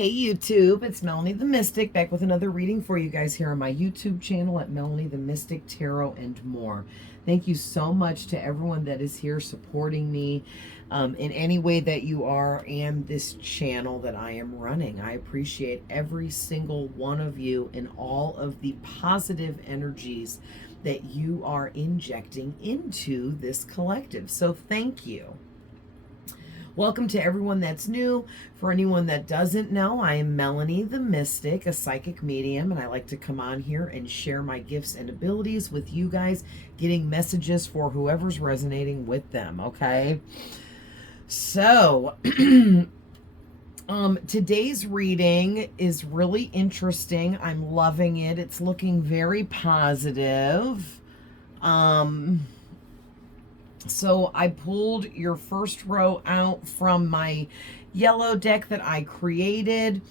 Hey YouTube, it's Melanie the Mystic back with another reading for you guys here on my YouTube channel at Melanie the Mystic Tarot and more. Thank you so much to everyone that is here supporting me in any way that you are and this channel that I am running. I appreciate every single one of you and all of the positive energies that you are injecting into this collective. So thank you. Welcome to everyone that's new. For anyone that doesn't know, I am Melanie the Mystic, a psychic medium, and I like to come on here and share my gifts and abilities with you guys, getting messages for whoever's resonating with them, okay? So, today's reading is really interesting. I'm loving it. It's looking very positive. So I pulled your first row out from my yellow deck that I created,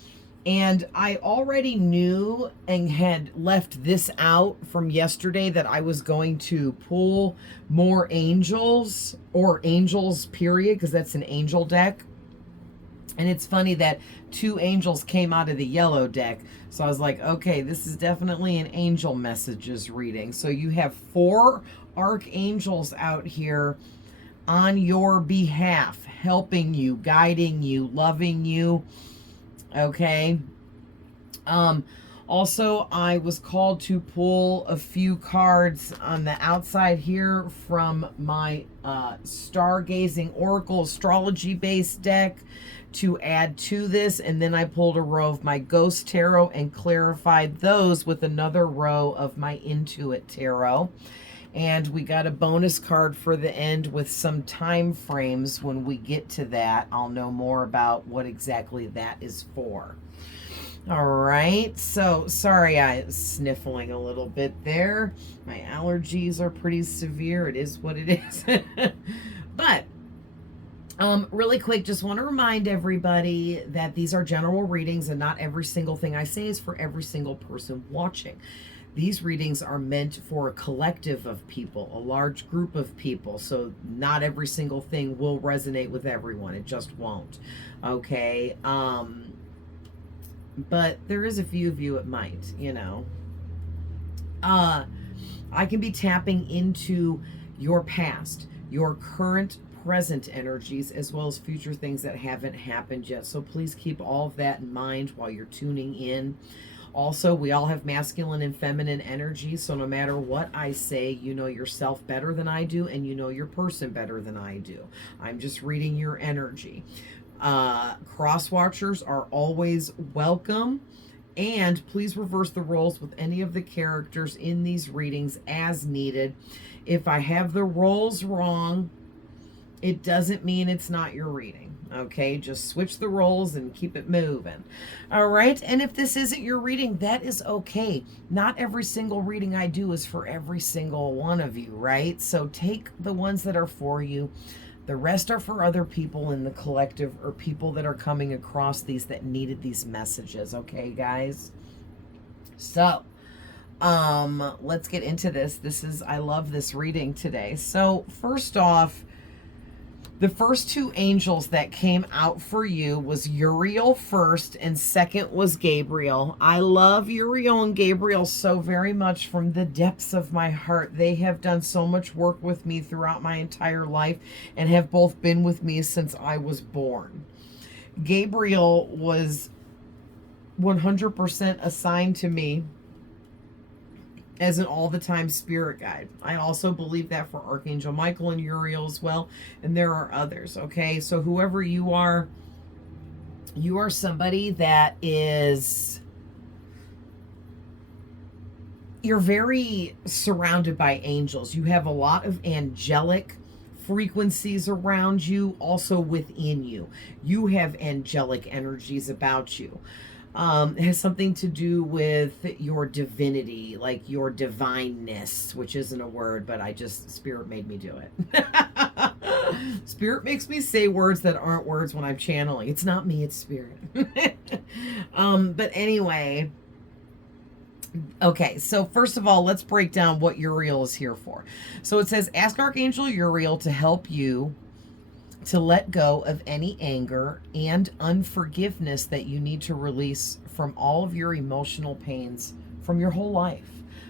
and I already knew and had left this out from yesterday that I was going to pull more angels, or angels period, because that's an angel deck. And it's funny that two angels came out of the yellow deck. So I was like, okay, this is definitely an angel messages reading. So you have 4 archangels out here on your behalf, helping you, guiding you, loving you. Okay. Also, I was called to pull a few cards on the outside here from my Stargazing Oracle astrology based deck to add to this, and then I pulled a row of my Ghost Tarot and clarified those with another row of my Intuit Tarot. And we got a bonus card for the end with some time frames. When we get to that, I'll know more about what exactly that is for. All right, so sorry I was sniffling a little bit there. My allergies are pretty severe. It is what it is. But really quick, just want to remind everybody that these are general readings and not every single thing I say is for every single person watching. These readings are meant for a collective of people, a large group of people. So not every single thing will resonate with everyone. It just won't. Okay. But there is a few of you it might, you know. I can be tapping into your past, your current, present energies, as well as future things that haven't happened yet. So please keep all of that in mind while you're tuning in. Also, we all have masculine and feminine energy, so no matter what I say, you know yourself better than I do, and you know your person better than I do. I'm just reading your energy. Cross watchers are always welcome. And please reverse the roles with any of the characters in these readings as needed. If I have the roles wrong, it doesn't mean it's not your reading. Okay, just switch the roles and keep it moving. All right, and if this isn't your reading, that is okay. Not every single reading I do is for every single one of you, right? So take the ones that are for you. The rest are for other people in the collective, or people that are coming across these that needed these messages. Okay, guys? So, let's get into this. I love this reading today. So, first off, the first 2 angels that came out for you was Uriel first, and second was Gabriel. I love Uriel and Gabriel so very much from the depths of my heart. They have done so much work with me throughout my entire life and have both been with me since I was born. Gabriel was 100% assigned to me as an all-the-time spirit guide. I also believe that for Archangel Michael and Uriel as well, and there are others, okay? So whoever you are somebody that is, you're very surrounded by angels. You have a lot of angelic frequencies around you, also within you. You have angelic energies about you. It has something to do with your divinity, like your divineness, which isn't a word, but Spirit made me do it. Spirit makes me say words that aren't words when I'm channeling. It's not me, it's Spirit. But anyway, okay, so first of all, let's break down what Uriel is here for. So it says, ask Archangel Uriel to help you to let go of any anger and unforgiveness that you need to release from all of your emotional pains from your whole life.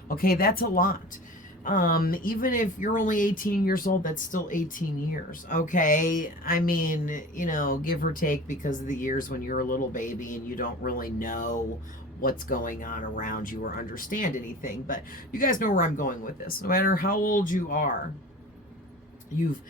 Okay, that's a lot. Even if you're only 18 years old, that's still 18 years. Okay, I mean, you know, give or take, because of the years when you're a little baby and you don't really know what's going on around you or understand anything. But you guys know where I'm going with this. No matter how old you are, you've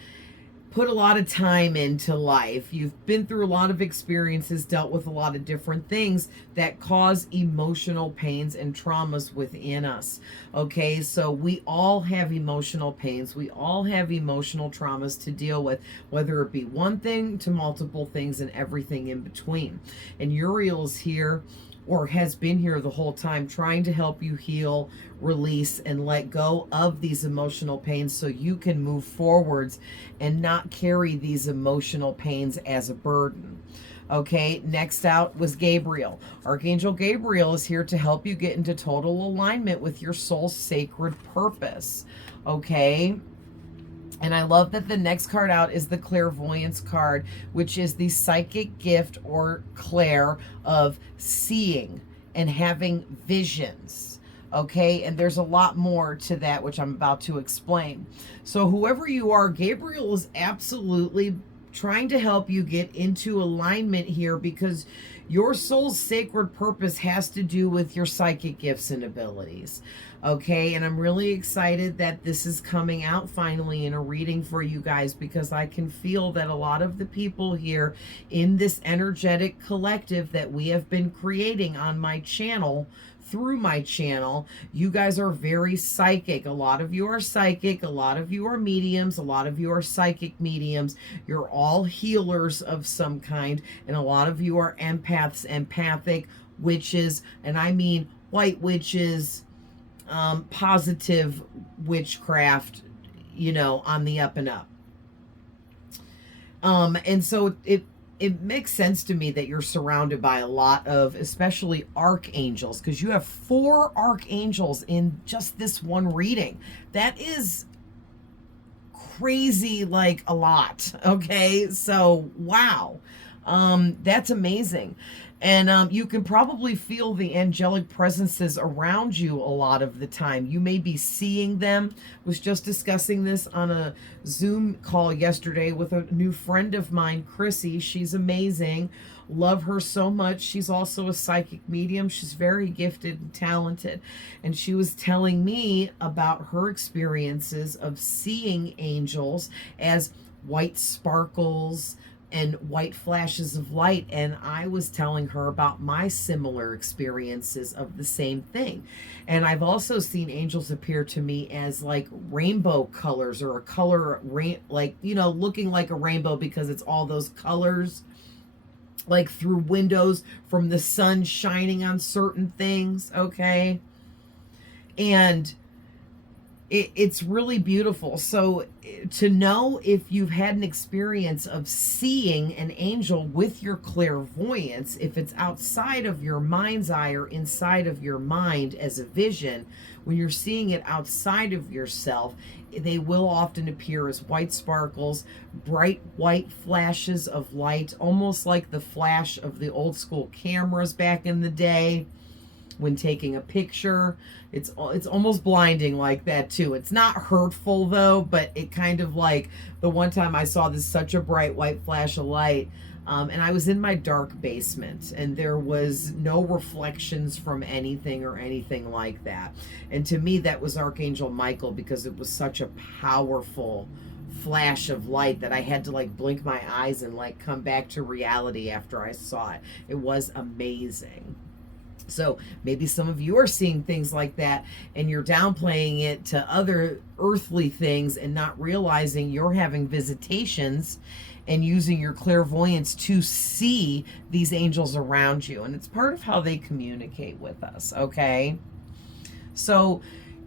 put a lot of time into life. You've been through a lot of experiences, dealt with a lot of different things that cause emotional pains and traumas within us. Okay, so we all have emotional pains. We all have emotional traumas to deal with, whether it be one thing to multiple things and everything in between. And Uriel's here, or has been here the whole time, trying to help you heal, release, and let go of these emotional pains so you can move forwards and not carry these emotional pains as a burden. Okay, next out was Gabriel. Archangel Gabriel is here to help you get into total alignment with your soul's sacred purpose. Okay. And I love that the next card out is the clairvoyance card, which is the psychic gift or clair of seeing and having visions. Okay, and there's a lot more to that, which I'm about to explain. So whoever you are, Gabriel is absolutely trying to help you get into alignment here, because your soul's sacred purpose has to do with your psychic gifts and abilities. Okay, and I'm really excited that this is coming out finally in a reading for you guys, because I can feel that a lot of the people here in this energetic collective that we have been creating on my channel, through my channel, you guys are very psychic. A lot of you are psychic, a lot of you are mediums, a lot of you are psychic mediums. You're all healers of some kind, and a lot of you are empaths, empathic witches, and I mean white witches, positive witchcraft, you know, on the up and up. And so it makes sense to me that you're surrounded by a lot of, especially archangels, because you have 4 archangels in just this one reading. That is crazy, like a lot. Okay, so wow, that's amazing. And you can probably feel the angelic presences around you a lot of the time. You may be seeing them. Was just discussing this on a Zoom call yesterday with a new friend of mine, Chrissy. She's amazing. Love her so much. She's also a psychic medium. She's very gifted and talented. And she was telling me about her experiences of seeing angels as white sparkles and white flashes of light, and I was telling her about my similar experiences of the same thing. And I've also seen angels appear to me as like rainbow colors, or a color like, you know, looking like a rainbow, because it's all those colors like through windows from the sun shining on certain things. Okay, and it's really beautiful. So to know if you've had an experience of seeing an angel with your clairvoyance, if it's outside of your mind's eye or inside of your mind as a vision, when you're seeing it outside of yourself, they will often appear as white sparkles, bright white flashes of light, almost like the flash of the old school cameras back in the day when taking a picture. It's almost blinding like that too. It's not hurtful though, but it kind of, like the one time I saw this such a bright white flash of light, and I was in my dark basement, and there was no reflections from anything or anything like that. And to me, that was Archangel Michael, because it was such a powerful flash of light that I had to like blink my eyes and like come back to reality after I saw it. It was amazing. So maybe some of you are seeing things like that, and you're downplaying it to other earthly things and not realizing you're having visitations and using your clairvoyance to see these angels around you. And it's part of how they communicate with us. Okay, so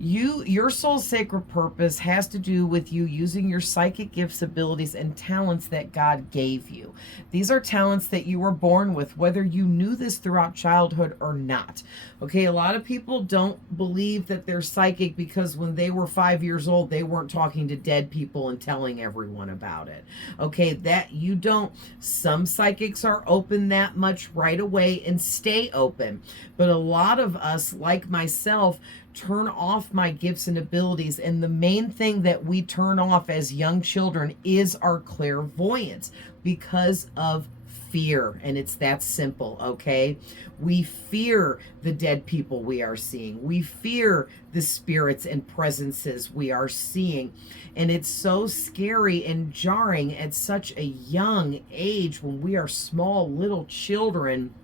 Your soul's sacred purpose has to do with you using your psychic gifts, abilities, and talents that God gave you. These are talents that you were born with, whether you knew this throughout childhood or not. Okay, a lot of people don't believe that they're psychic because when they were 5 years old, they weren't talking to dead people and telling everyone about it. Okay, that you don't. Some psychics are open that much right away and stay open. But a lot of us, like myself, turn off my gifts and abilities, and the main thing that we turn off as young children is our clairvoyance because of fear. And it's that simple. Okay, we fear the dead people we are seeing, we fear the spirits and presences we are seeing, and it's so scary and jarring at such a young age when we are small little children,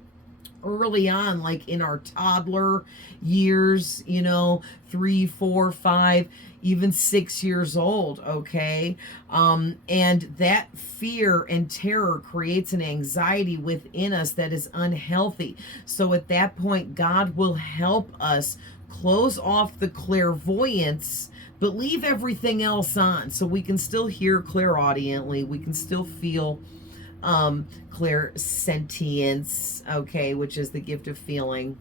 early on, like in our toddler years, 3, 4, 5, even 6 years old. Okay. And that fear and terror creates an anxiety within us that is unhealthy. So at that point, God will help us close off the clairvoyance, but leave everything else on so we can still hear clairaudiently, we can still feel clairsentience, okay, which is the gift of feeling,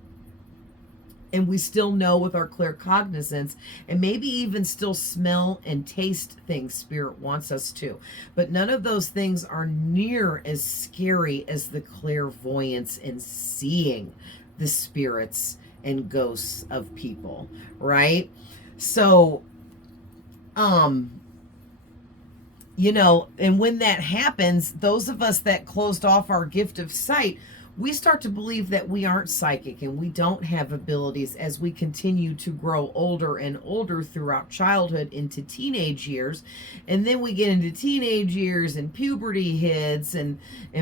and we still know with our claircognizance, and maybe even still smell and taste things Spirit wants us to. But none of those things are near as scary as the clairvoyance and seeing the spirits and ghosts of people, right? So and when that happens, those of us that closed off our gift of sight, we start to believe that we aren't psychic and we don't have abilities as we continue to grow older and older throughout childhood into teenage years. And then we get into teenage years and puberty hits, and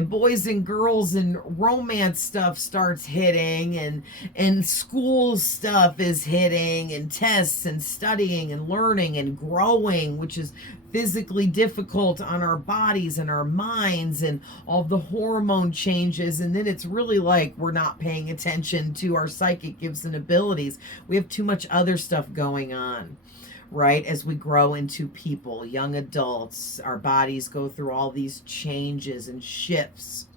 boys and girls and romance stuff starts hitting, and school stuff is hitting, and tests and studying and learning and growing, which is physically difficult on our bodies and our minds, and all the hormone changes. And then it's really like we're not paying attention to our psychic gifts and abilities. We have too much other stuff going on, right? As we grow into people, young adults, our bodies go through all these changes and shifts,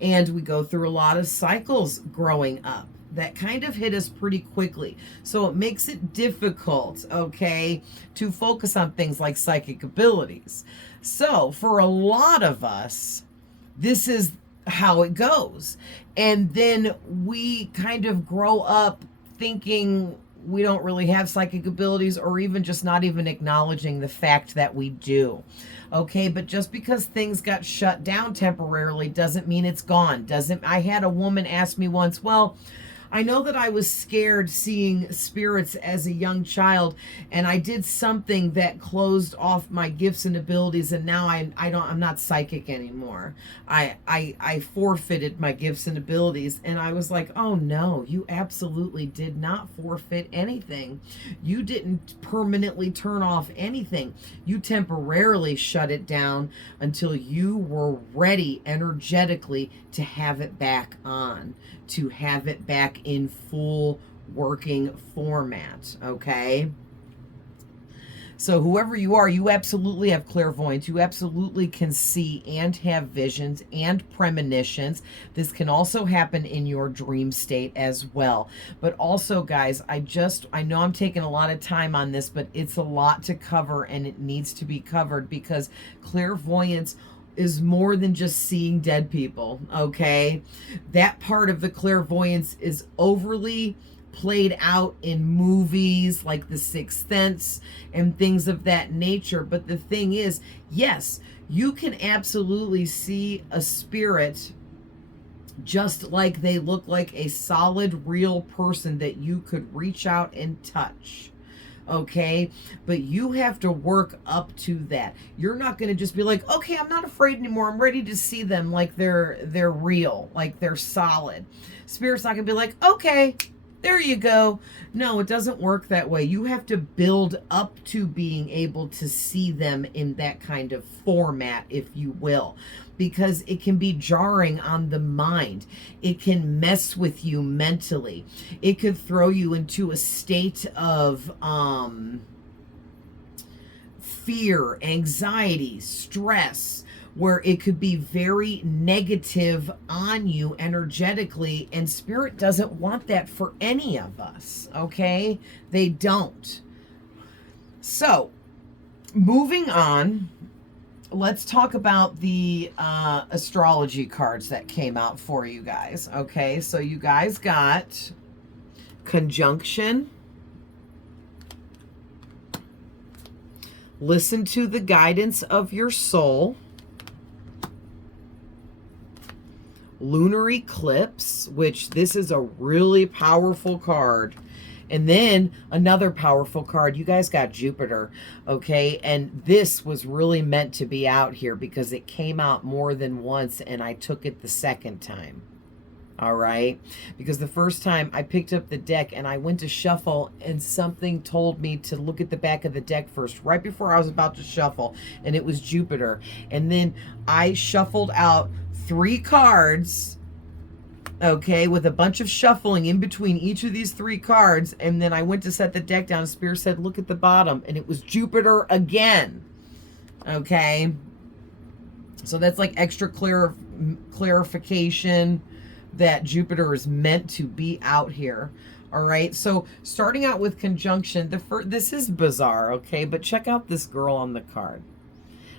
and we go through a lot of cycles growing up that kind of hit us pretty quickly. So it makes it difficult, okay, to focus on things like psychic abilities. So for a lot of us, this is how it goes. And then we kind of grow up thinking we don't really have psychic abilities, or even just not even acknowledging the fact that we do. Okay, but just because things got shut down temporarily doesn't mean it's gone. I had a woman ask me once, well, I know that I was scared seeing spirits as a young child, and I did something that closed off my gifts and abilities, and now I'm not psychic anymore. I forfeited my gifts and abilities. And I was like, oh no, you absolutely did not forfeit anything. You didn't permanently turn off anything. You temporarily shut it down until you were ready energetically to have it back on, to have it back in full working format. Okay, so whoever you are, you absolutely have clairvoyance. You absolutely can see and have visions and premonitions. This can also happen in your dream state as well. But also, guys, I know I'm taking a lot of time on this, but it's a lot to cover, and it needs to be covered, because clairvoyance is more than just seeing dead people. Okay, that part of the clairvoyance is overly played out in movies like The Sixth Sense and things of that nature. But the thing is, yes, you can absolutely see a spirit just like they look like a solid, real person that you could reach out and touch. Okay, but you have to work up to that. You're not going to just be like, okay, I'm not afraid anymore, I'm ready to see them like they're real, like they're solid. Spirit's not going to be like, okay, There you go. No, it doesn't work that way. You have to build up to being able to see them in that kind of format, if you will, because it can be jarring on the mind. It can mess with you mentally. It could throw you into a state of fear, anxiety, stress, where it could be very negative on you energetically, and spirit doesn't want that for any of us, okay? They don't. So, moving on, let's talk about the astrology cards that came out for you guys, okay? So you guys got conjunction, listen to the guidance of your soul, lunar eclipse, which this is a really powerful card, and then another powerful card. You guys got Jupiter, okay? And this was really meant to be out here because it came out more than once, and I took it the second time. All right, because the first time I picked up the deck and I went to shuffle, and something told me to look at the back of the deck first, right before I was about to shuffle, and it was Jupiter. And then I shuffled out 3 cards, okay, with a bunch of shuffling in between each of these 3 cards, and then I went to set the deck down, and Spirit said, look at the bottom, and it was Jupiter again, okay? So that's like extra clarification that Jupiter is meant to be out here. All right, so starting out with conjunction, this is bizarre, okay, but check out this girl on the card.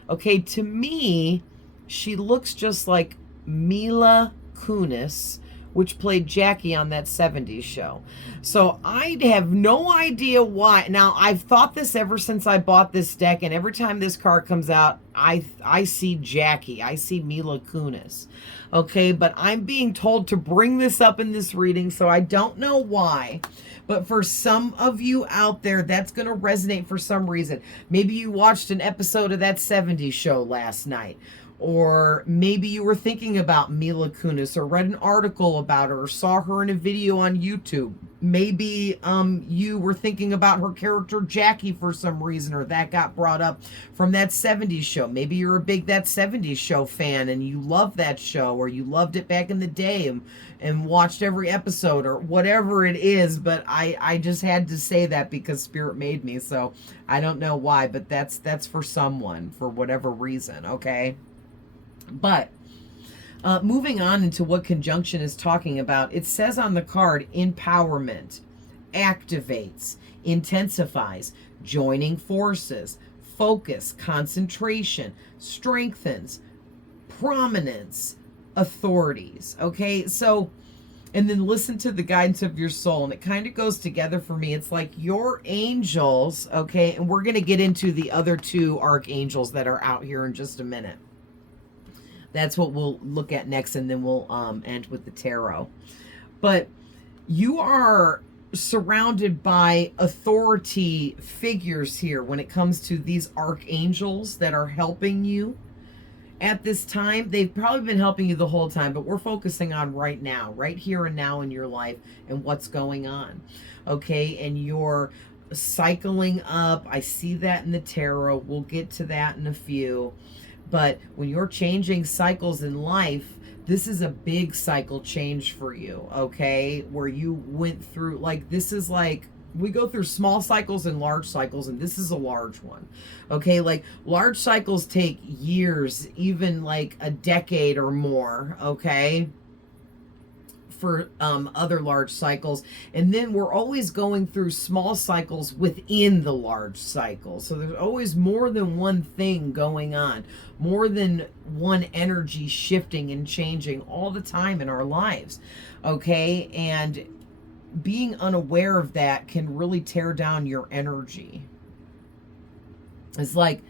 Okay, to me, she looks just like Mila Kunis, which played Jackie on that 70s show. So I have no idea why. Now, I've thought this ever since I bought this deck, and every time this card comes out, I see Jackie. I see Mila Kunis. Okay, but I'm being told to bring this up in this reading, so I don't know why. But for some of you out there, that's going to resonate for some reason. Maybe you watched an episode of that 70s show last night. Or maybe you were thinking about Mila Kunis, or read an article about her, or saw her in a video on YouTube. Maybe you were thinking about her character Jackie for some reason, or that got brought up from that 70s show. Maybe you're a big That 70s Show fan and you love that show, or you loved it back in the day and watched every episode, or whatever it is. But I just had to say that because Spirit made me, so I don't know why, but that's for someone, for whatever reason, okay? But moving on into what conjunction is talking about, it says on the card, empowerment, activates, intensifies, joining forces, focus, concentration, strengthens, prominence, authorities. Okay, so, and then listen to the guidance of your soul, and it kind of goes together for me. It's like your angels, okay, and we're going to get into the other 2 archangels that are out here in just a minute. That's what we'll look at next, and then we'll end with the tarot. But you are surrounded by authority figures here when it comes to these archangels that are helping you at this time. They've probably been helping you the whole time, but we're focusing on right now, right here and now in your life, and what's going on. Okay, and you're cycling up. I see that in the tarot. We'll get to that in a few. But when you're changing cycles in life, this is a big cycle change for you, okay? Where you went through, like, this is like, we go through small cycles and large cycles, and this is a large one, okay? Like, large cycles take years, even like a decade or more, okay? For other large cycles. And then we're always going through small cycles within the large cycle. So there's always more than one thing going on, more than one energy shifting and changing all the time in our lives. Okay, and being unaware of that can really tear down your energy. It's like,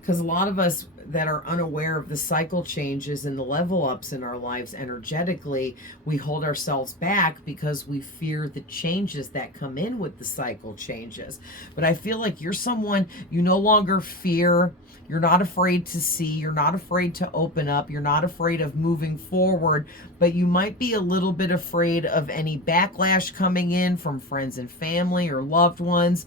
because a lot of us, that are unaware of the cycle changes and the level ups in our lives energetically, we hold ourselves back because we fear the changes that come in with the cycle changes. But I feel like you're someone, you no longer fear. You're not afraid to see. You're not afraid to open up. You're not afraid of moving forward, but you might be a little bit afraid of any backlash coming in from friends and family or loved ones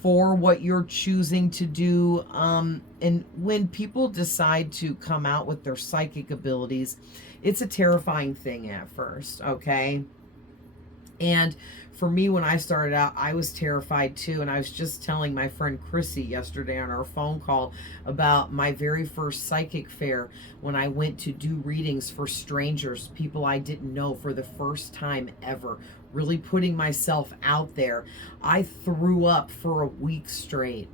for what you're choosing to do. And when people decide to come out with their psychic abilities, it's a terrifying thing at first, okay? And for me, when I started out, I was terrified too. And I was just telling my friend Chrissy yesterday on our phone call about my very first psychic fair when I went to do readings for strangers, people I didn't know, for the first time ever, really putting myself out there. I threw up for a week straight.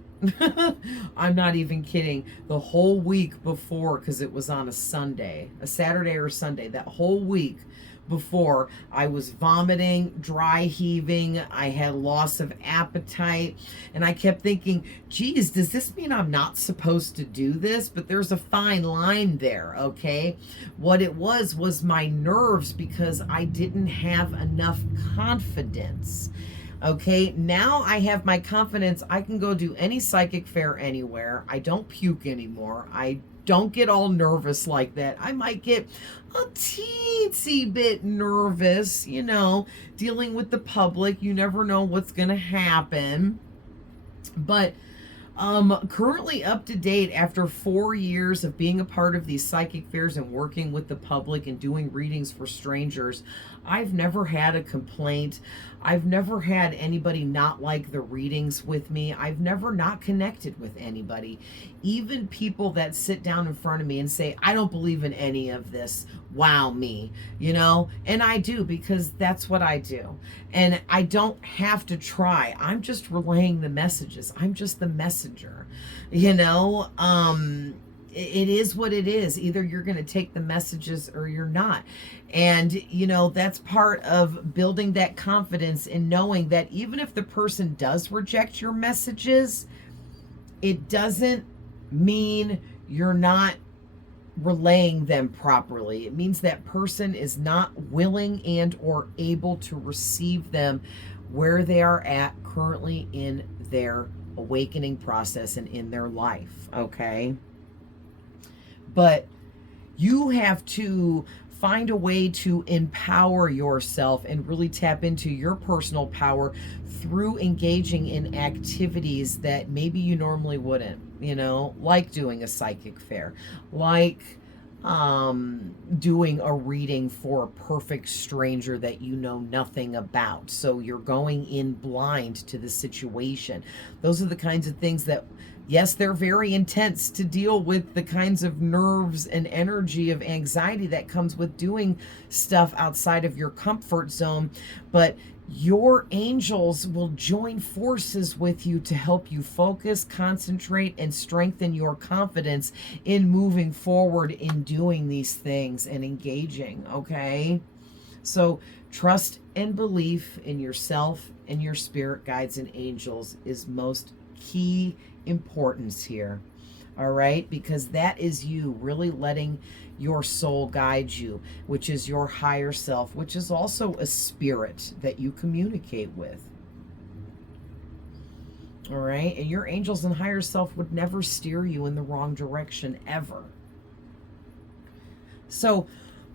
I'm not even kidding. The whole week before, because it was on a Sunday, a Saturday or Sunday, that whole week before, I was vomiting, dry heaving, I had loss of appetite, and I kept thinking, geez, does this mean I'm not supposed to do this? But there's a fine line there, okay? What it was my nerves, because I didn't have enough confidence. Okay, now I have my confidence. I can go do any psychic fair anywhere. I don't puke anymore. I don't get all nervous like that. I might get a teensy bit nervous, you know, dealing with the public. You never know what's going to happen. But currently up to date, after 4 years of being a part of these psychic fairs and working with the public and doing readings for strangers, I've never had a complaint. I've never had anybody not like the readings with me. I've never not connected with anybody. Even people that sit down in front of me and say, I don't believe in any of this. Wow me, you know? And I do, because that's what I do. And I don't have to try. I'm just relaying the messages. I'm just the messenger, you know? It is what it is. Either you're going to take the messages or you're not. And, you know, that's part of building that confidence in knowing that even if the person does reject your messages, it doesn't mean you're not relaying them properly. It means that person is not willing and or able to receive them where they are at currently in their awakening process and in their life, okay? But you have to find a way to empower yourself and really tap into your personal power through engaging in activities that maybe you normally wouldn't, you know, like doing a psychic fair, like doing a reading for a perfect stranger that you know nothing about. So you're going in blind to the situation. Those are the kinds of things that, yes, they're very intense to deal with, the kinds of nerves and energy of anxiety that comes with doing stuff outside of your comfort zone. But your angels will join forces with you to help you focus, concentrate, and strengthen your confidence in moving forward in doing these things and engaging, okay? So trust and belief in yourself and your spirit guides and angels is most key importance here, all right? Because that is you really letting your soul guide you, which is your higher self, which is also a spirit that you communicate with, all right? And your angels and higher self would never steer you in the wrong direction, ever. So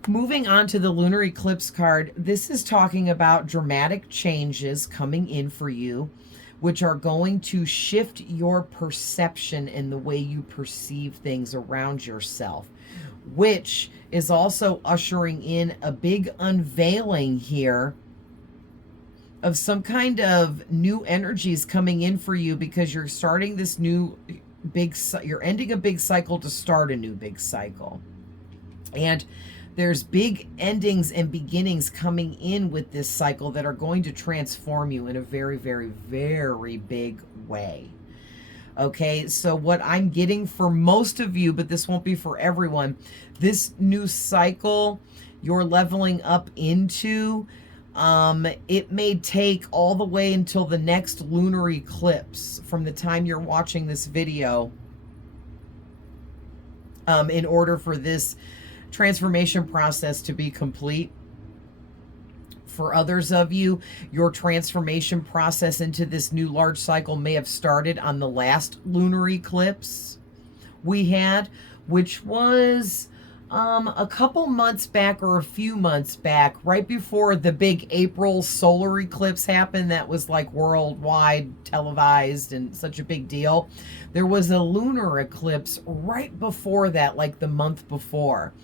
moving on to the lunar eclipse card, this is talking about dramatic changes coming in for you, which are going to shift your perception and the way you perceive things around yourself, which is also ushering in a big unveiling here of some kind of new energies coming in for you, because you're starting this new big, you're ending a big cycle to start a new big cycle. And there's big endings and beginnings coming in with this cycle that are going to transform you in a very, very, very big way. Okay, so what I'm getting for most of you, but this won't be for everyone, this new cycle you're leveling up into, it may take all the way until the next lunar eclipse from the time you're watching this video In order for this transformation process to be complete. For others of you, your transformation process into this new large cycle may have started on the last lunar eclipse we had, which was a couple months back or a few months back, right before the big April solar eclipse happened. That was like worldwide televised and such a big deal. There was a lunar eclipse right before that, like the month before.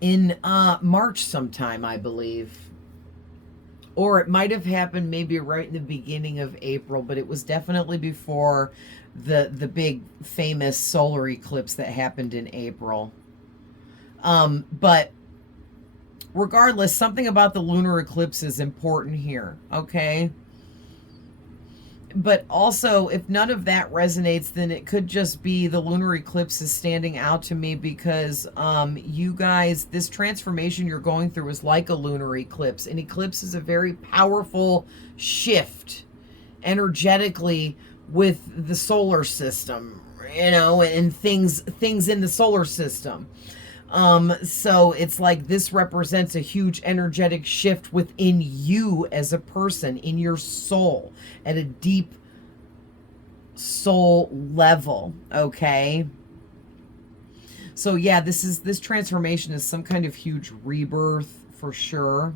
In March sometime, I believe. Or it might have happened maybe right in the beginning of April, but it was definitely before the big famous solar eclipse that happened in April. But regardless, something about the lunar eclipse is important here, okay? But also, if none of that resonates, then it could just be the lunar eclipse is standing out to me because you guys, this transformation you're going through is like a lunar eclipse. An eclipse is a very powerful shift energetically with the solar system, you know, and things in the solar system. So it's like this represents a huge energetic shift within you as a person, in your soul, at a deep soul level, okay? So yeah, this transformation is some kind of huge rebirth for sure.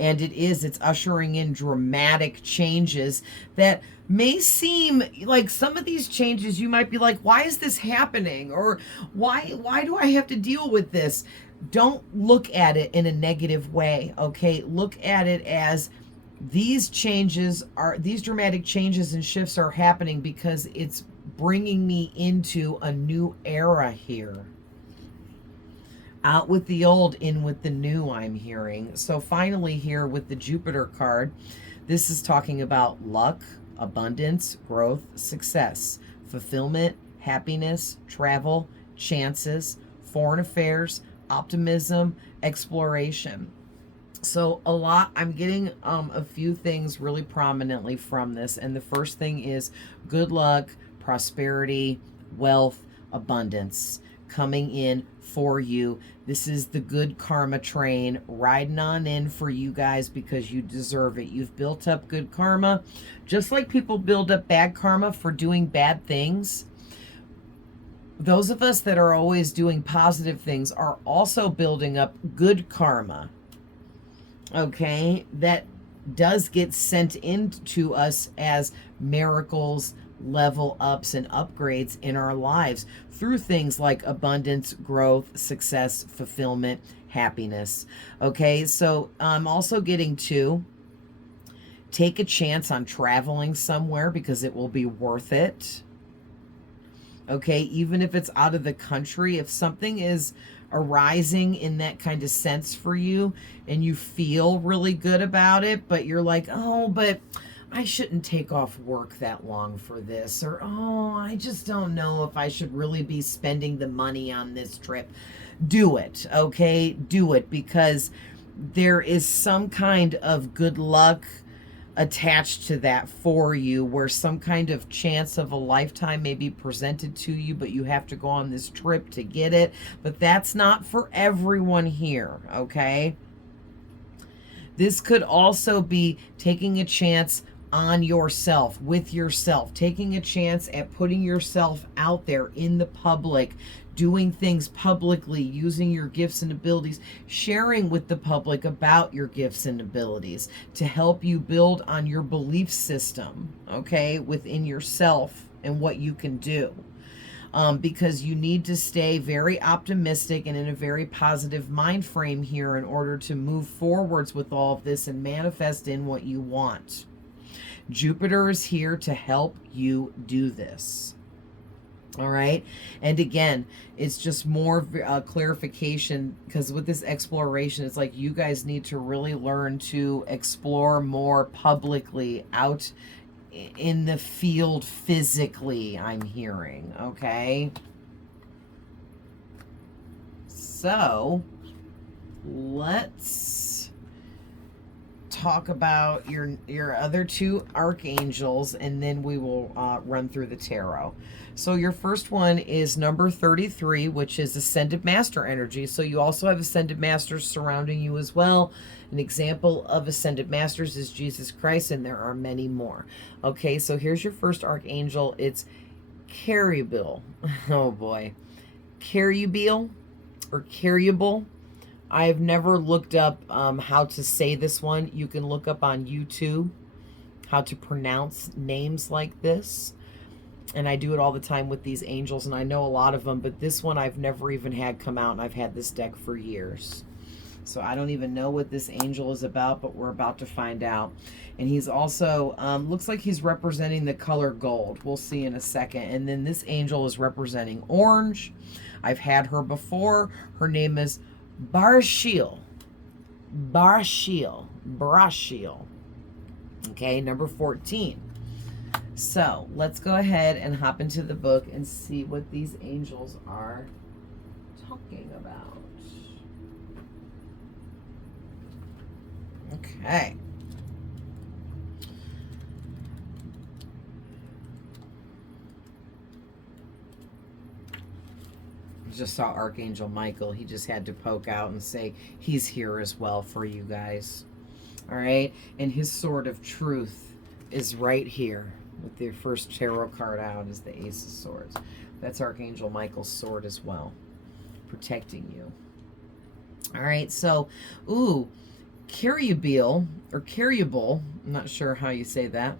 And it's ushering in dramatic changes that may seem like, some of these changes you might be like, why is this happening? Or why do I have to deal with this? Don't look at it in a negative way, okay? Look at it as these dramatic changes and shifts are happening because it's bringing me into a new era here. Out with the old, in with the new, I'm hearing. So finally here with the Jupiter card, this is talking about luck, abundance, growth, success, fulfillment, happiness, travel, chances, foreign affairs, optimism, exploration. So I'm getting a few things really prominently from this. And the first thing is good luck, prosperity, wealth, abundance coming in for you. This is the good karma train riding on in for you guys because you deserve it. You've built up good karma, just like people build up bad karma for doing bad things. Those of us that are always doing positive things are also building up good karma. Okay, that does get sent into us as miracles, level ups, and upgrades in our lives through things like abundance, growth, success, fulfillment, happiness. Okay, so I'm also getting to take a chance on traveling somewhere because it will be worth it. Okay, even if it's out of the country, if something is arising in that kind of sense for you and you feel really good about it, but you're like, oh, but I shouldn't take off work that long for this, or oh, I just don't know if I should really be spending the money on this trip. Do it, okay? Do it, because there is some kind of good luck attached to that for you, where some kind of chance of a lifetime may be presented to you, but you have to go on this trip to get it. But that's not for everyone here, okay? This could also be taking a chance on yourself, with yourself, taking a chance at putting yourself out there in the public, doing things publicly, using your gifts and abilities, sharing with the public about your gifts and abilities to help you build on your belief system, okay, within yourself and what you can do. Because you need to stay very optimistic and in a very positive mind frame here in order to move forwards with all of this and manifest in what you want. Jupiter is here to help you do this. All right. And again, it's just more clarification, because with this exploration, it's like you guys need to really learn to explore more publicly out in the field physically, I'm hearing. Okay. So let's talk about your other two archangels, and then we will run through the tarot. So your first one is number 33, which is Ascended Master energy. So you also have Ascended Masters surrounding you as well. An example of Ascended Masters is Jesus Christ, and there are many more. Okay, so here's your first archangel. It's Carybil. Oh boy. Carybil or Carybil. I've never looked up how to say this one. You can look up on YouTube how to pronounce names like this. And I do it all the time with these angels, and I know a lot of them, but this one I've never even had come out, and I've had this deck for years. So I don't even know what this angel is about, but we're about to find out. And he's also, looks like he's representing the color gold. We'll see in a second. And then this angel is representing orange. I've had her before. Her name is Barashiel. Barashiel. Okay, number 14. So let's go ahead and hop into the book and see what these angels are talking about. Okay. Just saw Archangel Michael. He just had to poke out and say he's here as well for you guys. All right. And his sword of truth is right here with the first tarot card out is the Ace of Swords. That's Archangel Michael's sword as well, protecting you. All right. So, Carybil, or Carybil, I'm not sure how you say that,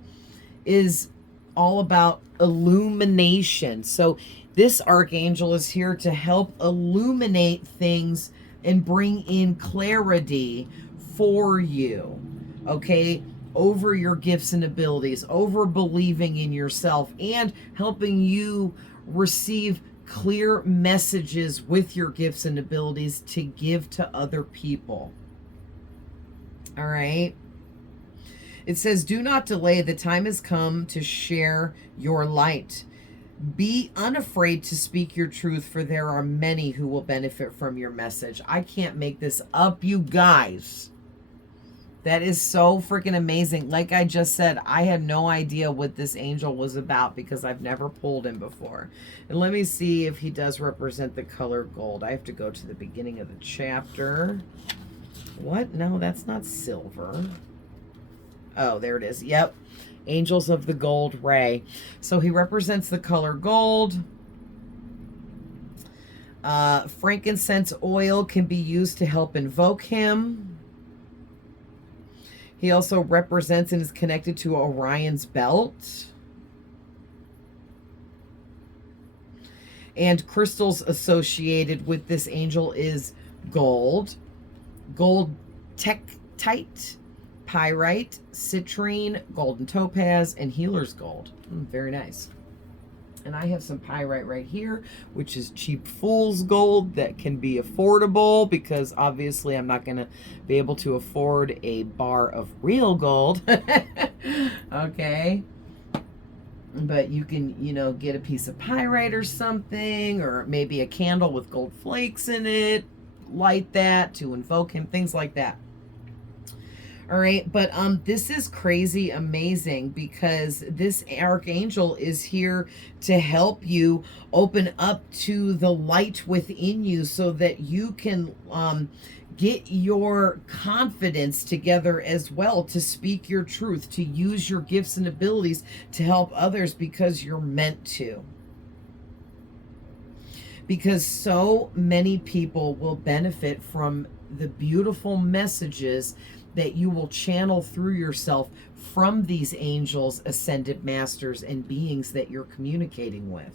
is all about illumination. So this archangel is here to help illuminate things and bring in clarity for you, okay, over your gifts and abilities, over believing in yourself, and helping you receive clear messages with your gifts and abilities to give to other people. All right. It says, do not delay. The time has come to share your light. Be unafraid to speak your truth, for there are many who will benefit from your message. I can't make this up, you guys. That is so freaking amazing. Like I just said, I had no idea what this angel was about because I've never pulled him before. And let me see if he does represent the color gold. I have to go to the beginning of the chapter. What? No, that's not silver. Oh, there it is. Yep. Angels of the Gold Ray. So he represents the color gold. Frankincense oil can be used to help invoke him. He also represents and is connected to Orion's belt. And crystals associated with this angel is gold, gold tektite, pyrite, citrine, golden topaz, and healer's gold. Very nice. And I have some pyrite right here, which is cheap fool's gold that can be affordable because obviously I'm not going to be able to afford a bar of real gold. Okay. But you can, you know, get a piece of pyrite or something, or maybe a candle with gold flakes in it, light that to invoke him, things like that. All right, but this is crazy amazing because this archangel is here to help you open up to the light within you so that you can get your confidence together as well to speak your truth, to use your gifts and abilities to help others because you're meant to. Because so many people will benefit from the beautiful messages that you will channel through yourself from these angels, ascended masters, and beings that you're communicating with.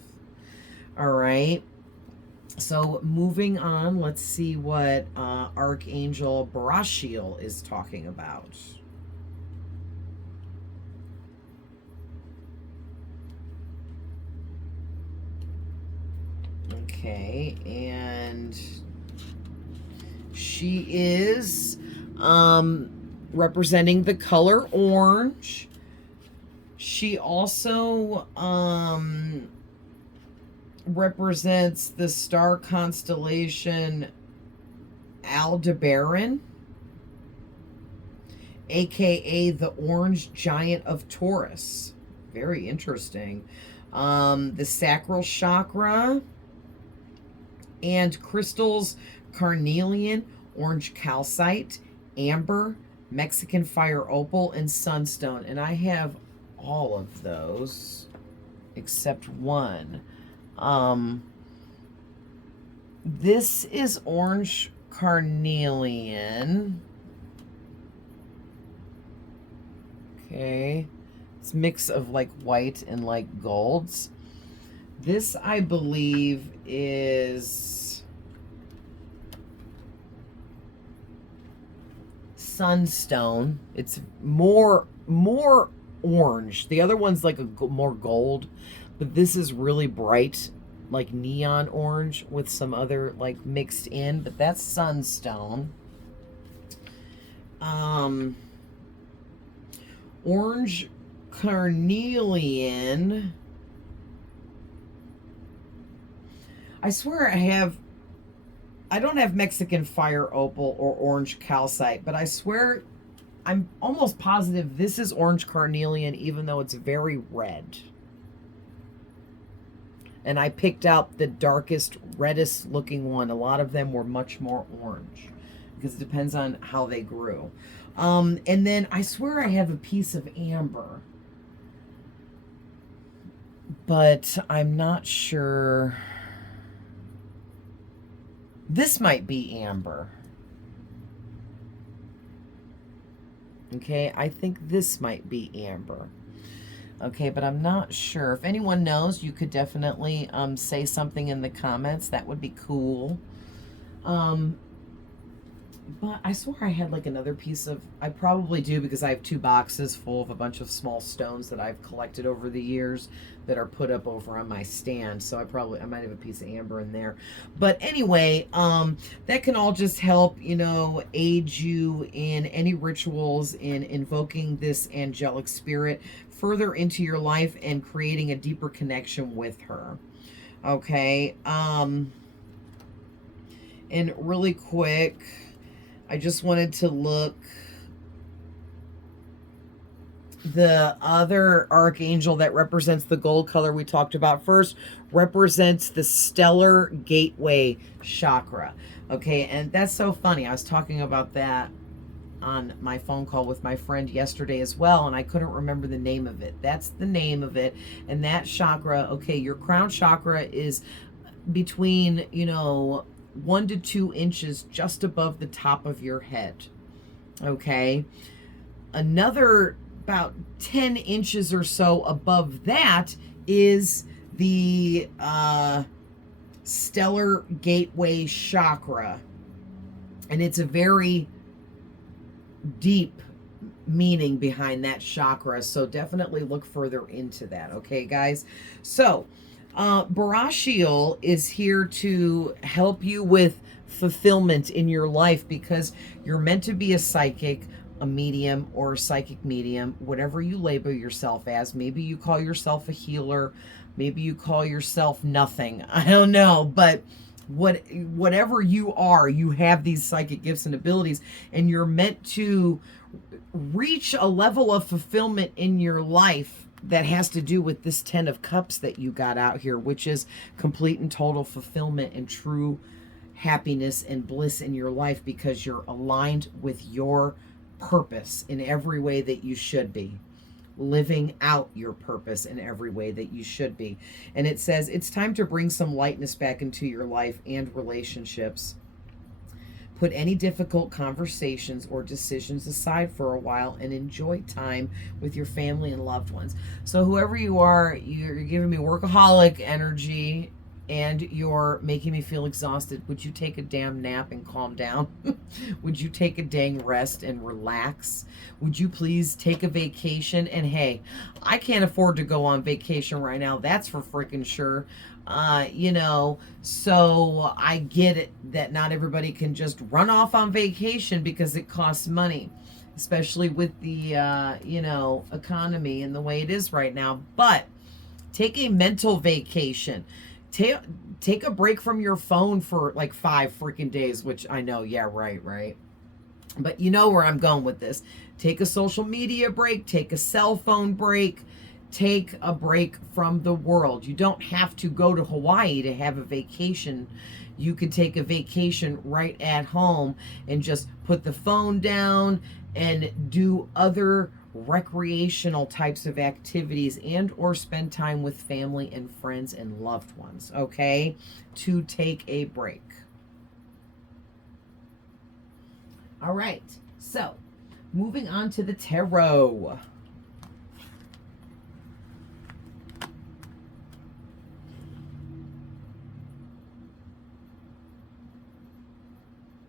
All right. So moving on, let's see what Archangel Barashiel is talking about. Okay, and she is representing the color orange. She also represents the star constellation Aldebaran. aka the orange giant of Taurus. Very interesting. The sacral chakra and crystals: carnelian, orange calcite, amber, Mexican fire opal, and sunstone. And I have all of those except one. This is orange carnelian. Okay. It's a mix of like white and like golds. This, I believe, is sunstone. It's more orange. The other one's like a more gold, but this is really bright, like neon orange with some other like mixed in, but that's sunstone. Orange carnelian. I swear I don't have Mexican fire opal or orange calcite, but I swear I'm almost positive this is orange carnelian, even though it's very red. And I picked out the darkest, reddest looking one. A lot of them were much more orange because it depends on how they grew. And then I swear I have a piece of amber, but I'm not sure. This might be amber. Okay, I think this might be amber. Okay, but I'm not sure. If anyone knows, you could definitely say something in the comments. That would be cool. But I swear I had like another piece of, I probably do because I have 2 boxes full of a bunch of small stones that I've collected over the years that are put up over on my stand. So I might have a piece of amber in there. But anyway, that can all just help, you know, aid you in any rituals in invoking this angelic spirit further into your life and creating a deeper connection with her. Okay. And really quick, I just wanted to look. The other archangel that represents the gold color we talked about first represents the stellar gateway chakra. Okay, and that's so funny. I was talking about that on my phone call with my friend yesterday as well, and I couldn't remember the name of it. That's the name of it. And that chakra, okay, your crown chakra is between, you know, 1 to 2 inches just above the top of your head. Okay. Another about 10 inches or so above that is the stellar gateway chakra. And it's a very deep meaning behind that chakra. So definitely look further into that. Okay, guys. So Barashiel is here to help you with fulfillment in your life because you're meant to be a psychic, a medium, or a psychic medium, whatever you label yourself as. Maybe you call yourself a healer. Maybe you call yourself nothing. I don't know. But whatever you are, you have these psychic gifts and abilities, and you're meant to reach a level of fulfillment in your life that has to do with this 10 of Cups that you got out here, which is complete and total fulfillment and true happiness and bliss in your life because you're aligned with your purpose in every way that you should be, living out your purpose in every way that you should be. And it says it's time to bring some lightness back into your life and relationships. Put any difficult conversations or decisions aside for a while and enjoy time with your family and loved ones. So whoever you are, you're giving me workaholic energy and you're making me feel exhausted. Would you take a damn nap and calm down? Would you take a dang rest and relax? Would you please take a vacation? And hey, I can't afford to go on vacation right now. That's for freaking sure. You know, so I get it that not everybody can just run off on vacation because it costs money, especially with the, you know, economy and the way it is right now. But take a mental vacation. Take a break from your phone for like 5 freaking days, which I know, yeah, right. But you know where I'm going with this. Take a social media break, take a cell phone break, take a break from the world. You don't have to go to Hawaii to have a vacation. You could take a vacation right at home and just put the phone down and do other recreational types of activities and or spend time with family and friends and loved ones, okay? To take a break. All right, so moving on to the tarot.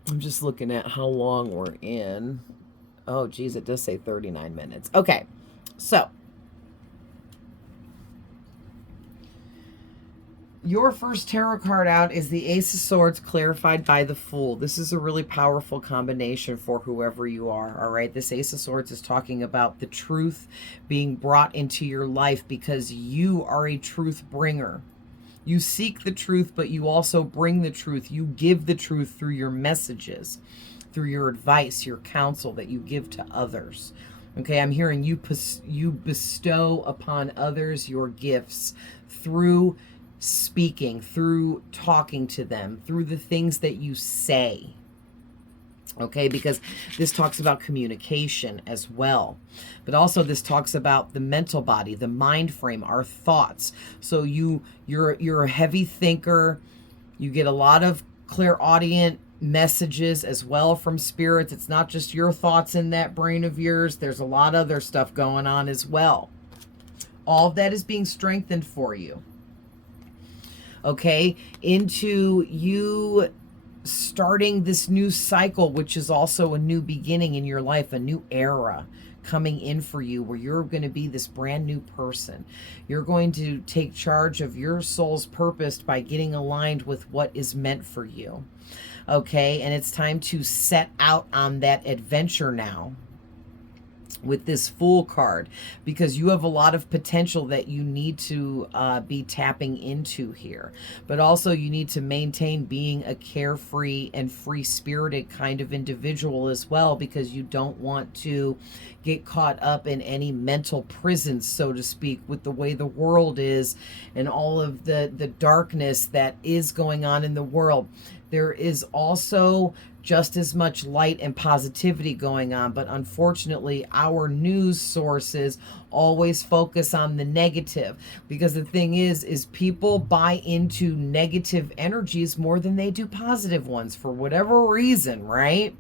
I'm just looking at how long we're in. Oh, geez, it does say 39 minutes. Okay, so your first tarot card out is the Ace of Swords clarified by the Fool. This is a really powerful combination for whoever you are, all right? This Ace of Swords is talking about the truth being brought into your life because you are a truth bringer. You seek the truth, but you also bring the truth. You give the truth through your messages, through your advice, your counsel that you give to others. Okay, I'm hearing you bestow upon others your gifts through speaking, through talking to them, through the things that you say. Okay, because this talks about communication as well. But also this talks about the mental body, the mind frame, our thoughts. So you're a heavy thinker. You get a lot of clairaudient messages as well from spirits. It's not just your thoughts in that brain of yours. There's a lot of other stuff going on as well. All of that is being strengthened for you. Okay, into you starting this new cycle, which is also a new beginning in your life, a new era coming in for you where you're going to be this brand new person. You're going to take charge of your soul's purpose by getting aligned with what is meant for you. Okay, and it's time to set out on that adventure now with this Fool card, because you have a lot of potential that you need to be tapping into here. But also you need to maintain being a carefree and free-spirited kind of individual as well, because you don't want to get caught up in any mental prisons, so to speak, with the way the world is and all of the darkness that is going on in the world. There is also just as much light and positivity going on, but unfortunately our news sources always focus on the negative, because the thing is people buy into negative energies more than they do positive ones for whatever reason, right?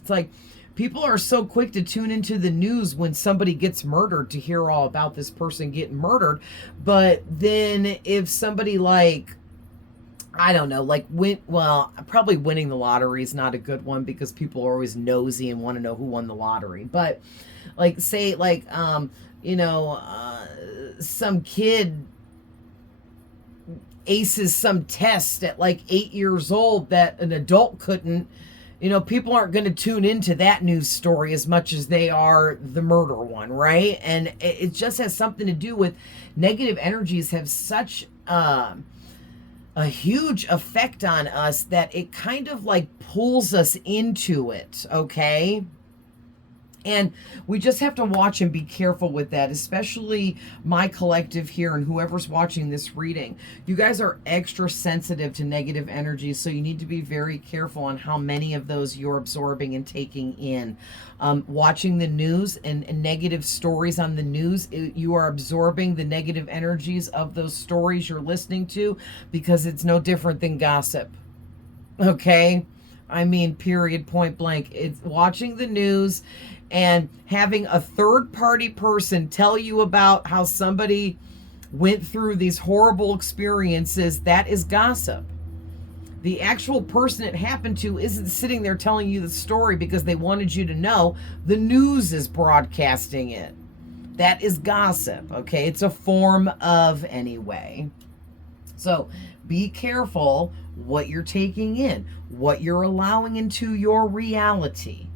It's like people are so quick to tune into the news when somebody gets murdered to hear all about this person getting murdered, but then if somebody like, I don't know, like probably winning the lottery is not a good one because people are always nosy and want to know who won the lottery. But like, say like, some kid aces some test at like 8 years old that an adult couldn't, people aren't going to tune into that news story as much as they are the murder one, right? And it just has something to do with negative energies have such a huge effect on us that it kind of like pulls us into it, okay? And we just have to watch and be careful with that, especially my collective here and whoever's watching this reading. You guys are extra sensitive to negative energies, so you need to be very careful on how many of those you're absorbing and taking in. Watching the news and negative stories on the news, you are absorbing the negative energies of those stories you're listening to, because it's no different than gossip, okay? I mean, period, point blank. It's watching the news and having a third-party person tell you about how somebody went through these horrible experiences. That is gossip. The actual person it happened to isn't sitting there telling you the story because they wanted you to know. The news is broadcasting it. That is gossip, okay? It's a form of, anyway. So be careful what you're taking in, what you're allowing into your reality.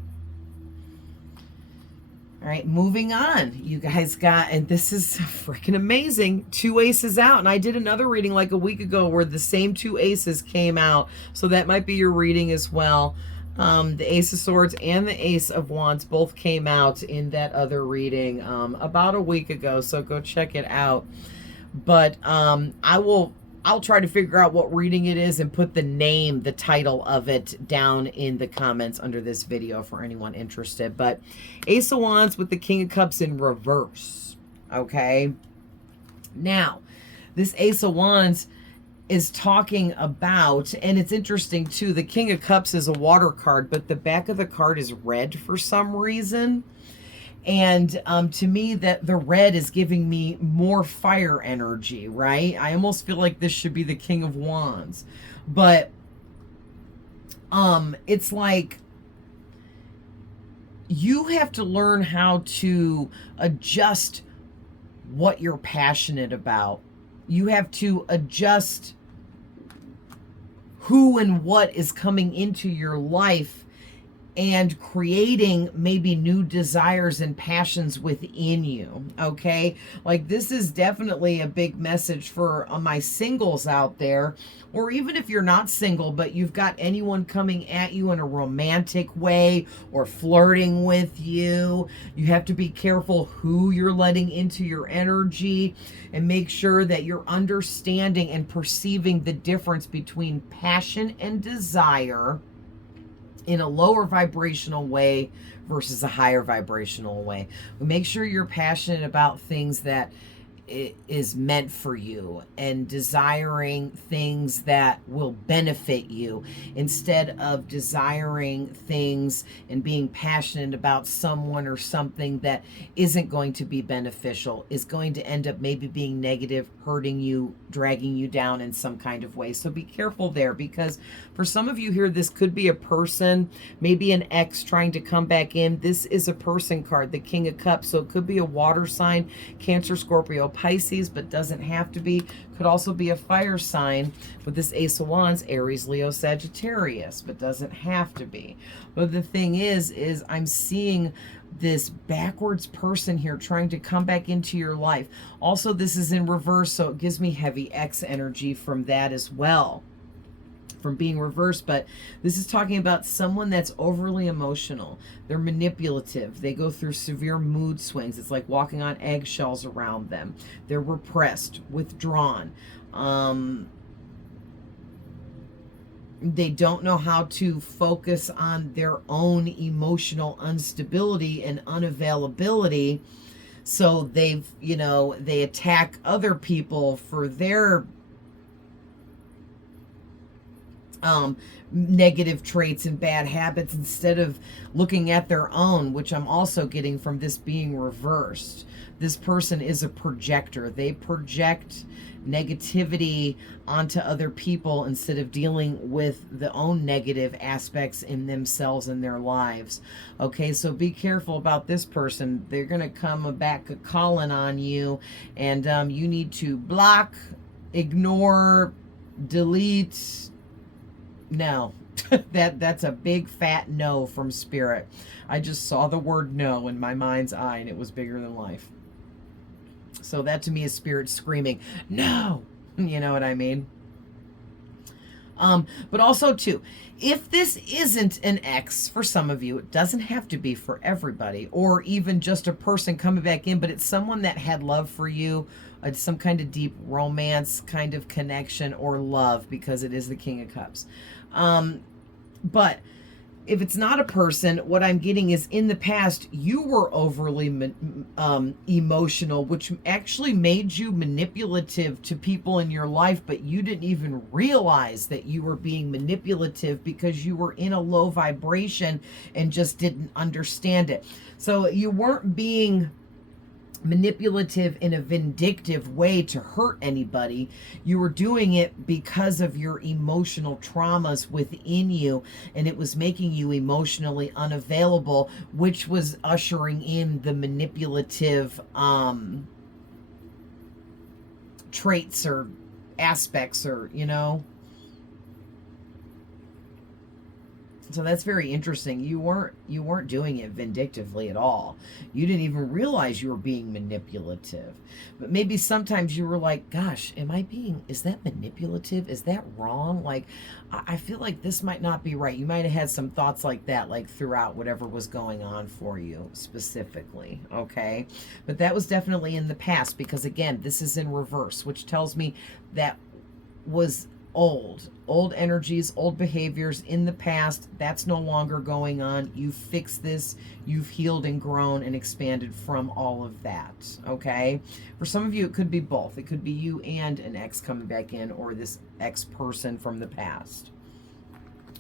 All right, moving on. You guys got, and this is freaking amazing, 2 aces out. And I did another reading like a week ago where the same 2 aces came out. So that might be your reading as well. The Ace of Swords and the Ace of Wands both came out in that other reading about a week ago, so go check it out. But I'll try to figure out what reading it is and put the title of it down in the comments under this video for anyone interested. But Ace of Wands with the King of Cups in reverse. Okay. Now, this Ace of Wands is talking about, and it's interesting too, the King of Cups is a water card, but the back of the card is red for some reason. And to me, that the red is giving me more fire energy, right? I almost feel like this should be the King of Wands. But it's like you have to learn how to adjust what you're passionate about. You have to adjust who and what is coming into your life and creating maybe new desires and passions within you, okay? Like, this is definitely a big message for my singles out there, or even if you're not single, but you've got anyone coming at you in a romantic way or flirting with you. You have to be careful who you're letting into your energy and make sure that you're understanding and perceiving the difference between passion and desire in a lower vibrational way versus a higher vibrational way. Make sure you're passionate about things that is meant for you and desiring things that will benefit you instead of desiring things and being passionate about someone or something that isn't going to be beneficial, is going to end up maybe being negative, hurting you, dragging you down in some kind of way. So be careful there, because for some of you here, this could be a person, maybe an ex trying to come back in. This is a person card, the King of Cups. So it could be a water sign, Cancer, Scorpio, Pisces, but doesn't have to be. Could also be a fire sign with this Ace of Wands, Aries, Leo, Sagittarius, but doesn't have to be. But the thing is I'm seeing this backwards person here trying to come back into your life. Also, this is in reverse, so it gives me heavy X energy from that as well, from being reversed. But this is talking about someone that's overly emotional. They're manipulative. They go through severe mood swings. It's like walking on eggshells around them. They're repressed, withdrawn. They don't know how to focus on their own emotional instability and unavailability. So they attack other people for their negative traits and bad habits instead of looking at their own, which I'm also getting from this being reversed. This person is a projector. They project negativity onto other people instead of dealing with the own negative aspects in themselves and their lives. Okay, so be careful about this person. They're going to come back calling on you, and you need to block, ignore, delete. No. That's a big fat no from Spirit. I just saw the word no in my mind's eye, and it was bigger than life. So that to me is Spirit screaming, no! You know what I mean? But also too, if this isn't an ex for some of you, it doesn't have to be for everybody, or even just a person coming back in, but it's someone that had love for you, some kind of deep romance kind of connection or love, because it is the King of Cups. But if it's not a person, what I'm getting is in the past, you were overly emotional, which actually made you manipulative to people in your life, but you didn't even realize that you were being manipulative because you were in a low vibration and just didn't understand it. So you weren't being manipulative in a vindictive way to hurt anybody. You were doing it because of your emotional traumas within you, and it was making you emotionally unavailable, which was ushering in the manipulative traits or aspects, or So that's very interesting. You weren't doing it vindictively at all. You didn't even realize you were being manipulative. But maybe sometimes you were like, gosh, is that manipulative? Is that wrong? Like, I feel like this might not be right. You might have had some thoughts like that, like throughout whatever was going on for you specifically. Okay. But that was definitely in the past, because again, this is in reverse, which tells me that was old energies, old behaviors in the past. That's no longer going on. You've fixed this. You've healed and grown and expanded from all of that. Okay. For some of you, it could be both. It could be you and an ex coming back in, or this ex person from the past.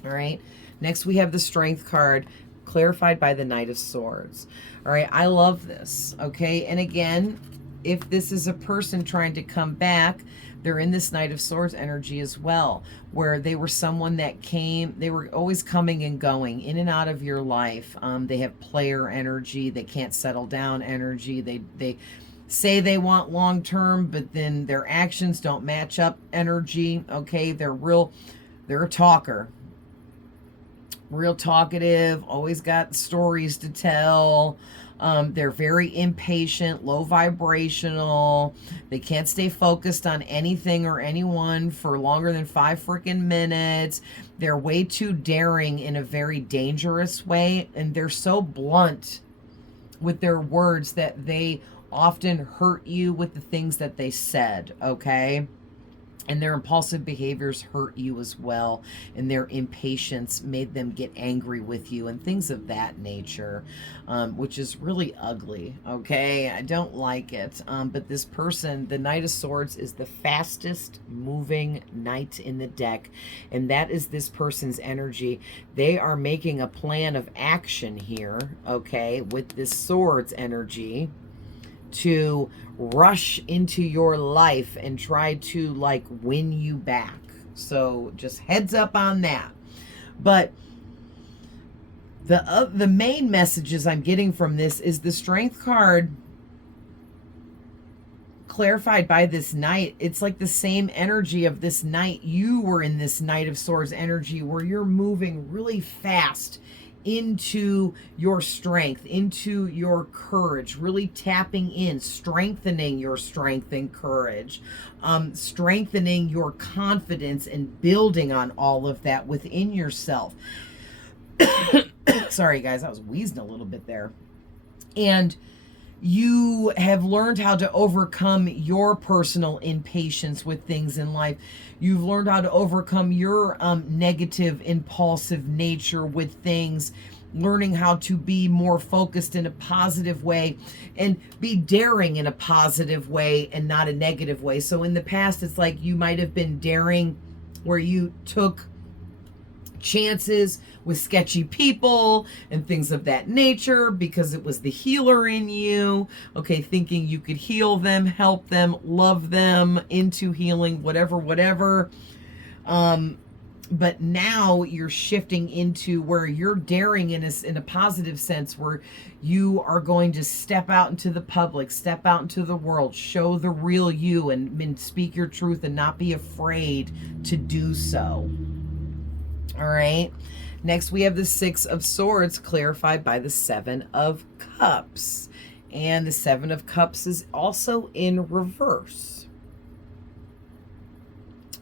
All right. Next, we have the Strength card, clarified by the Knight of Swords. All right. I love this. Okay. And again, if this is a person trying to come back, they're in this Knight of Swords energy as well, where they were someone that they were always coming and going in and out of your life. They have player energy. They can't settle down energy. They say they want long term, but then their actions don't match up energy. Okay. They're a talker. Real talkative, always got stories to tell. They're very impatient, low vibrational. They can't stay focused on anything or anyone for longer than 5 freaking minutes. They're way too daring in a very dangerous way. And they're so blunt with their words that they often hurt you with the things that they said, okay? And their impulsive behaviors hurt you as well. And their impatience made them get angry with you and things of that nature, which is really ugly. Okay. I don't like it. But this person, the Knight of Swords, is the fastest moving knight in the deck. And that is this person's energy. They are making a plan of action here. Okay. With this swords energy, to rush into your life and try to like win you back. So just heads up on that. But the main messages I'm getting from this is the Strength card clarified by this knight. It's like the same energy of this knight. You were in this Knight of Swords energy where you're moving really fast into your strength, into your courage, really tapping in, strengthening your strength and courage, strengthening your confidence and building on all of that within yourself. Sorry, guys, I was wheezing a little bit there. And you have learned how to overcome your personal impatience with things in life. You've learned how to overcome your negative, impulsive nature with things, learning how to be more focused in a positive way and be daring in a positive way and not a negative way. So in the past, it's like you might have been daring where you took chances with sketchy people and things of that nature because it was the healer in you, okay, thinking you could heal them, help them, love them into healing, whatever. But now you're shifting into where you're daring in a positive sense, where you are going to step out into the public, step out into the world, show the real you, and speak your truth and not be afraid to do so. All right. Next, we have the Six of Swords clarified by the Seven of Cups. And the Seven of Cups is also in reverse.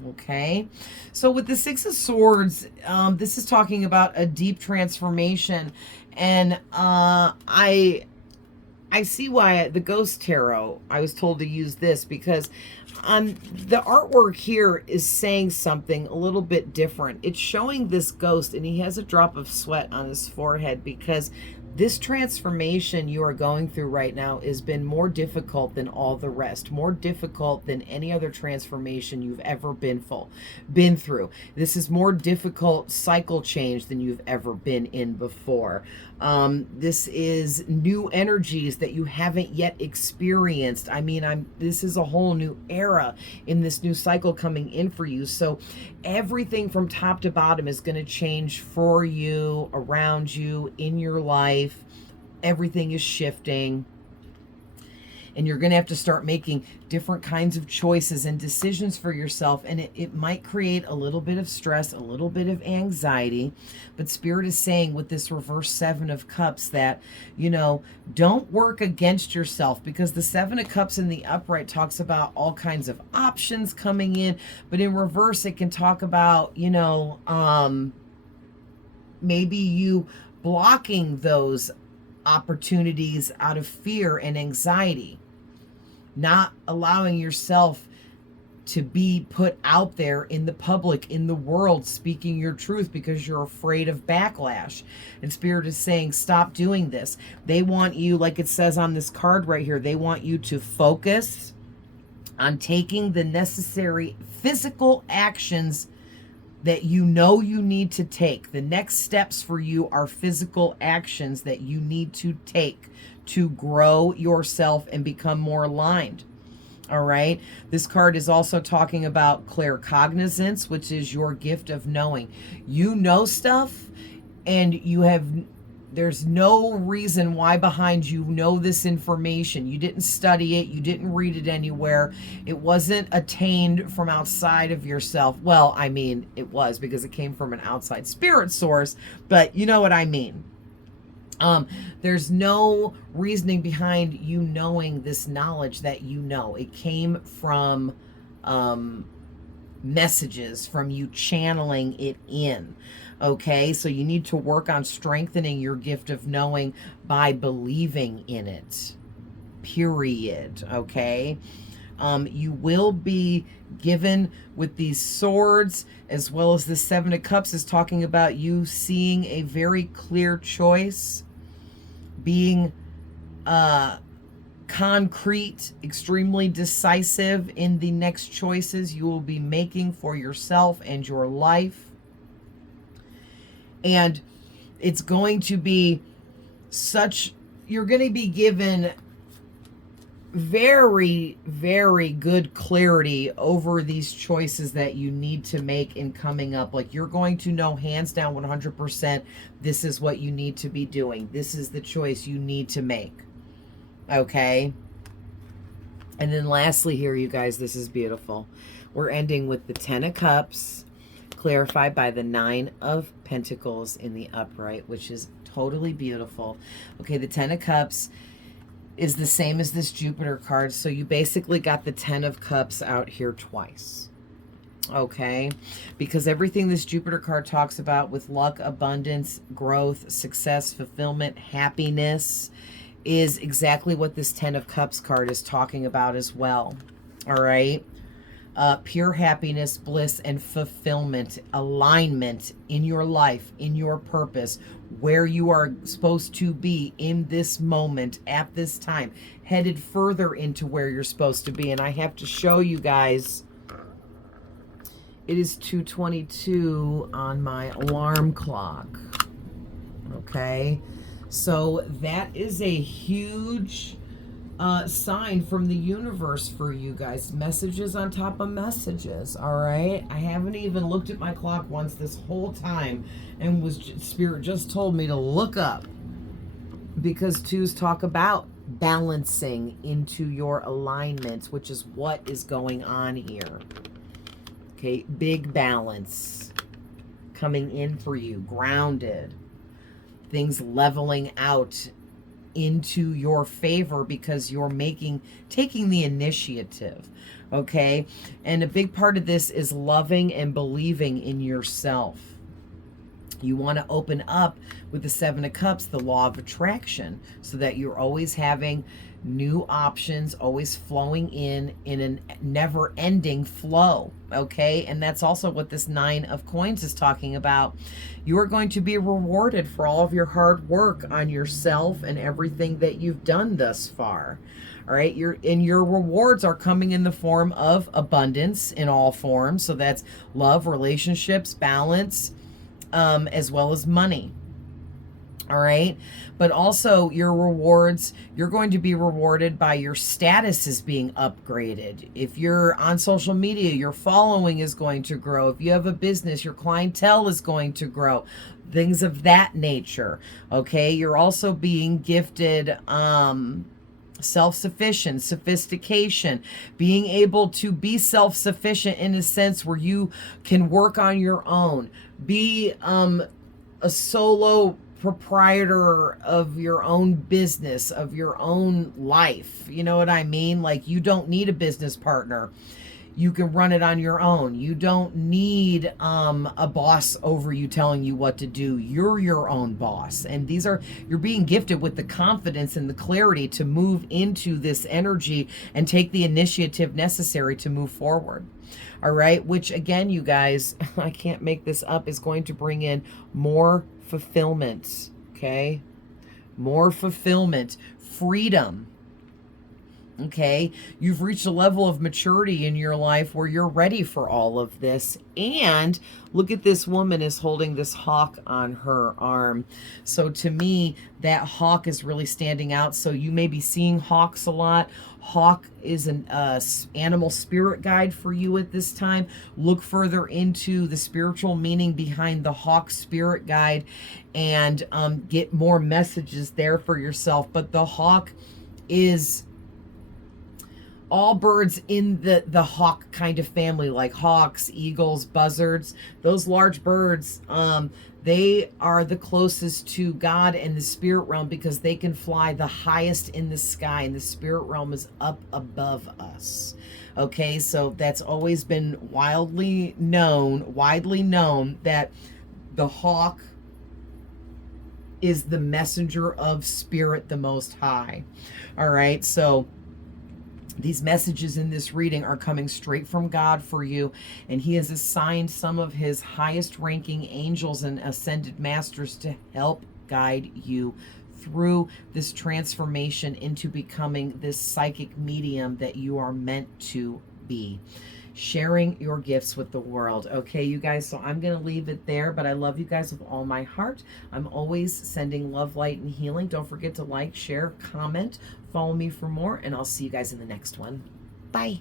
Okay. So with the Six of Swords, this is talking about a deep transformation. And I see why the Ghost Tarot, I was told to use this because the artwork here is saying something a little bit different. It's showing this ghost and he has a drop of sweat on his forehead because this transformation you are going through right now has been more difficult than all the rest, more difficult than any other transformation you've ever been through. This is more difficult cycle change than you've ever been in before. This is new energies that you haven't yet experienced. I mean, this is a whole new era in this new cycle coming in for you. So everything from top to bottom is going to change for you, around you, in your life. Everything is shifting. and you're going to have to start making different kinds of choices and decisions for yourself. And it might create a little bit of stress, a little bit of anxiety. But Spirit is saying with this reverse Seven of Cups that, don't work against yourself, because the Seven of Cups in the upright talks about all kinds of options coming in. But in reverse, it can talk about, maybe you blocking those opportunities out of fear and anxiety, not allowing yourself to be put out there in the public, in the world, speaking your truth because you're afraid of backlash. And Spirit is saying, stop doing this. They want you, like it says on this card right here, they want you to focus on taking the necessary physical actions that you need to take. The next steps for you are physical actions that you need to take to grow yourself and become more aligned. All right. This card is also talking about claircognizance, which is your gift of knowing. You know stuff, and there's no reason why behind you know this information. You didn't study it. You didn't read it anywhere. It wasn't attained from outside of yourself. Well, I mean, it was, because it came from an outside spirit source, but you know what I mean. There's no reasoning behind you knowing this knowledge that you know. It came from messages, from you channeling it in. Okay, so you need to work on strengthening your gift of knowing by believing in it. Period. Okay. You will be given with these swords, as well as the Seven of Cups is talking about you seeing a very clear choice, being concrete, extremely decisive in the next choices you will be making for yourself and your life. And it's going to be you're going to be given very, very good clarity over these choices that you need to make in coming up. Like, you're going to know hands down 100%, this is what you need to be doing. This is the choice you need to make. Okay. And then lastly here, you guys, this is beautiful. We're ending with the Ten of Cups, clarified by the Nine of Pentacles in the upright, which is totally beautiful. Okay, the Ten of Cups is the same as this Jupiter card. So you basically got the Ten of Cups out here twice. Okay, because everything this Jupiter card talks about with luck, abundance, growth, success, fulfillment, happiness is exactly what this Ten of Cups card is talking about as well. All right. Pure happiness, bliss, and fulfillment, alignment in your life, in your purpose, where you are supposed to be in this moment, at this time, headed further into where you're supposed to be. And I have to show you guys, it is 2:22 on my alarm clock. Okay, so that is a huge sign from the universe for you guys. Messages on top of messages. All right, I haven't even looked at my clock once this whole time, and Spirit just told me to look up, because twos talk about balancing into your alignments, which is what is going on here. Okay, big balance coming in for you, grounded, things leveling out into your favor because you're taking the initiative. Okay, and a big part of this is loving and believing in yourself. You want to open up with the Seven of Cups, the law of attraction, so that you're always having new options, always flowing in a never-ending flow. Okay, and that's also what this Nine of Coins is talking about. You are going to be rewarded for all of your hard work on yourself and everything that you've done thus far. All right, your rewards are coming in the form of abundance in all forms. So that's love, relationships, balance, as well as money. All right, but also your rewards, you're going to be rewarded by your status is being upgraded. If you're on social media, your following is going to grow. If you have a business, your clientele is going to grow. Things of that nature. Okay, you're also being gifted self-sufficient, sophistication, being able to be self-sufficient in a sense where you can work on your own, be a solo proprietor of your own business, of your own life. You know what I mean? Like, you don't need a business partner. You can run it on your own. You don't need a boss over you telling you what to do. You're your own boss. And you're being gifted with the confidence and the clarity to move into this energy and take the initiative necessary to move forward. All right. Which, again, you guys, I can't make this up, is going to bring in more fulfillment. Okay. More fulfillment, freedom. Okay, you've reached a level of maturity in your life where you're ready for all of this. And look at this woman is holding this hawk on her arm. So to me, that hawk is really standing out. So you may be seeing hawks a lot. Hawk is an animal spirit guide for you at this time. Look further into the spiritual meaning behind the hawk spirit guide and get more messages there for yourself. But the hawk is all birds in the hawk kind of family, like hawks, eagles, buzzards. Those large birds, they are the closest to God and the spirit realm because they can fly the highest in the sky, and the spirit realm is up above us. Okay, so that's always been widely known that the hawk is the messenger of spirit, the Most High. All right, so these messages in this reading are coming straight from God for you, and he has assigned some of his highest ranking angels and ascended masters to help guide you through this transformation into becoming this psychic medium that you are meant to be. Sharing your gifts with the world. Okay, you guys, so I'm going to leave it there, but I love you guys with all my heart. I'm always sending love, light, and healing. Don't forget to like, share, comment, follow me for more, and I'll see you guys in the next one. Bye.